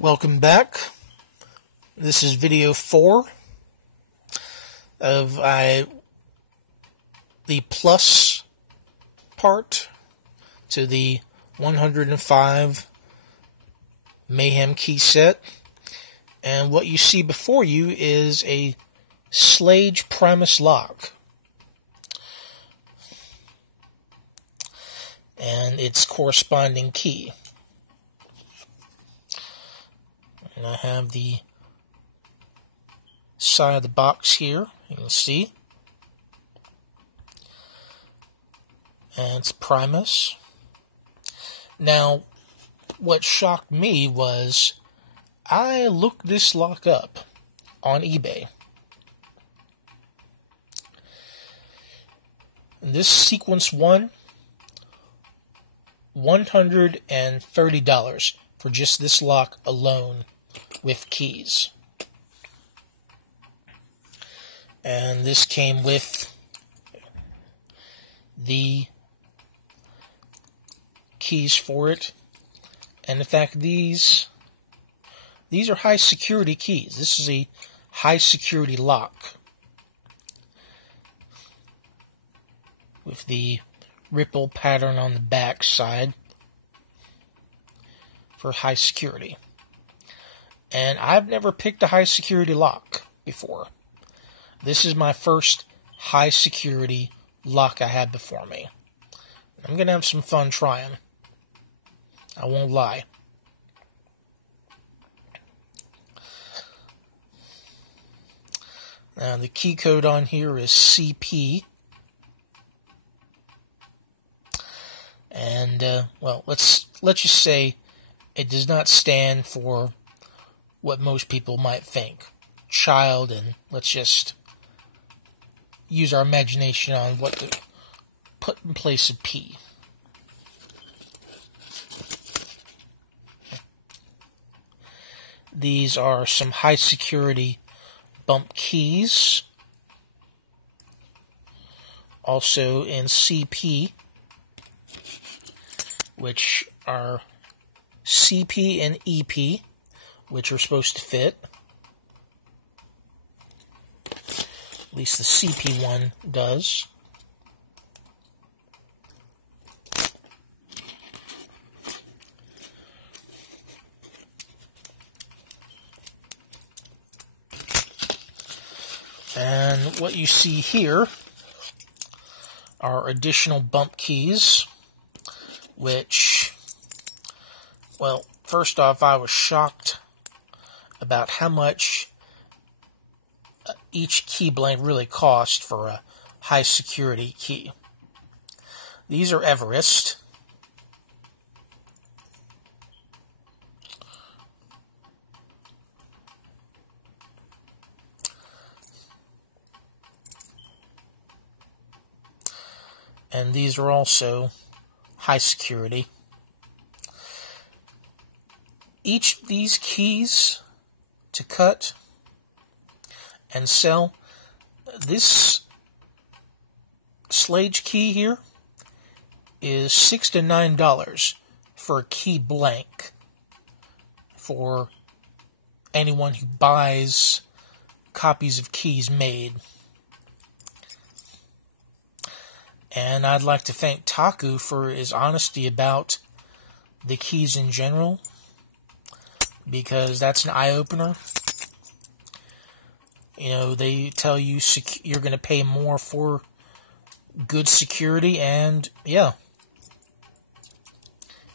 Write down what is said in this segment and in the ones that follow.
Welcome back. This is video 4 of the plus part to the 105 Mayhem key set. And what you see before you is a Schlage Primus lock. And its corresponding key. And I have the side of the box here, you can see. And it's Primus. Now, what shocked me was I looked this lock up on eBay. And this Sequence 1, $130 for just this lock alone with keys. And this came with the keys for it. And in fact, these are high security keys. This is a high security lock with the ripple pattern on the back side for high security. And I've never picked a high security lock before. This is my first high security lock I had before me. I'm going to have some fun trying. I won't lie. Now the key code on here is CP. And, well, let's just say it does not stand for what most people might think. Child, and let's just use our imagination on what to put in place of P. These are some high security bump keys. Also in CP, which are CP and EP, which are supposed to fit. At least the CP one does. And what you see here are additional bump keys, which, well, first off, I was shocked about how much each key blank really cost for a high security key. These are Everest. And these are also high security. Each of these keys to cut and sell, this Schlage key here is $6 to $9 for a key blank for anyone who buys copies of keys made. And I'd like to thank Taku for his honesty about the keys in general, because that's an eye-opener. You know, they tell you you're going to pay more for good security, and yeah,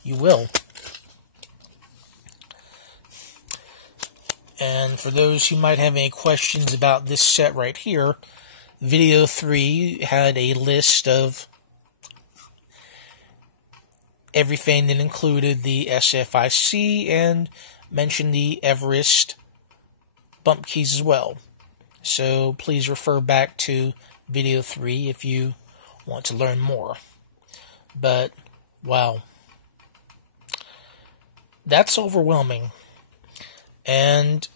you will. And for those who might have any questions about this set right here, Video 3 had a list of everything that included the SFIC and mentioned the Everest bump keys as well. So please refer back to Video 3 if you want to learn more. But, wow. That's overwhelming. And,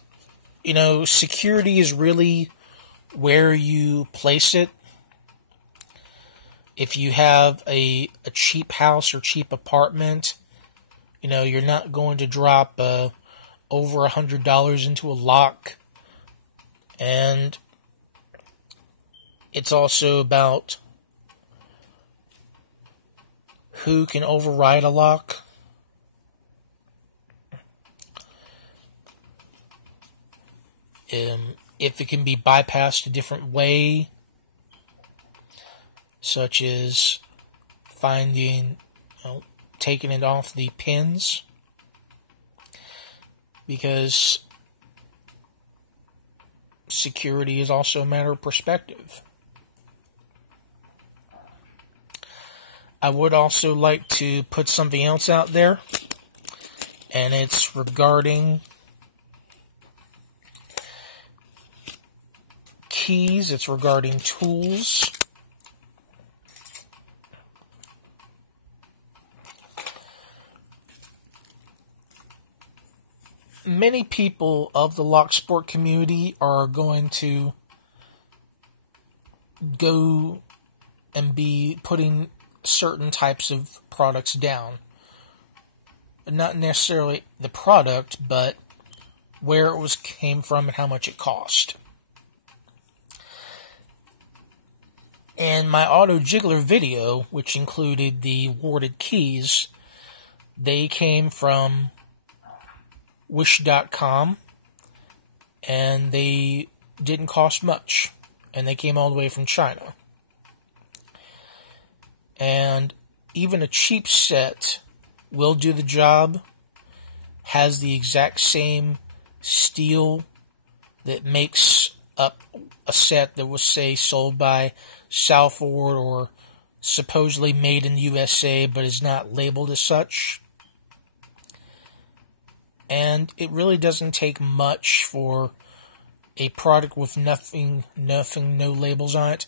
you know, security is really where you place it. If you have a cheap house or cheap apartment, you know, you're not going to drop a over $100 into a lock, and it's also about who can override a lock. If it can be bypassed a different way, such as finding, taking it off the pins, because security is also a matter of perspective. I would also like to put something else out there, and it's regarding keys, it's regarding tools. Many people of the lock sport community are going to go and be putting certain types of products down. Not necessarily the product, but where it came from and how much it cost. In my auto jiggler video, which included the warded keys, they came from Wish.com, and they didn't cost much, and they came all the way from China. And even a cheap set will do the job, has the exact same steel that makes up a set that was, say, sold by Salford or supposedly made in the USA but is not labeled as such. And it really doesn't take much for a product with nothing, no labels on it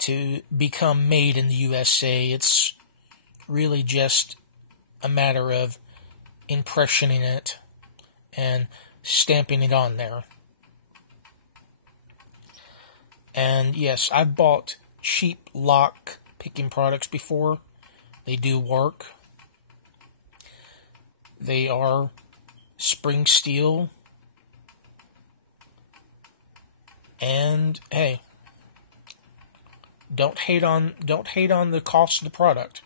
to become made in the USA. It's really just a matter of impressioning it and stamping it on there. And yes, I've bought cheap lock picking products before. They do work. They are spring steel. And hey, don't hate on the cost of the product.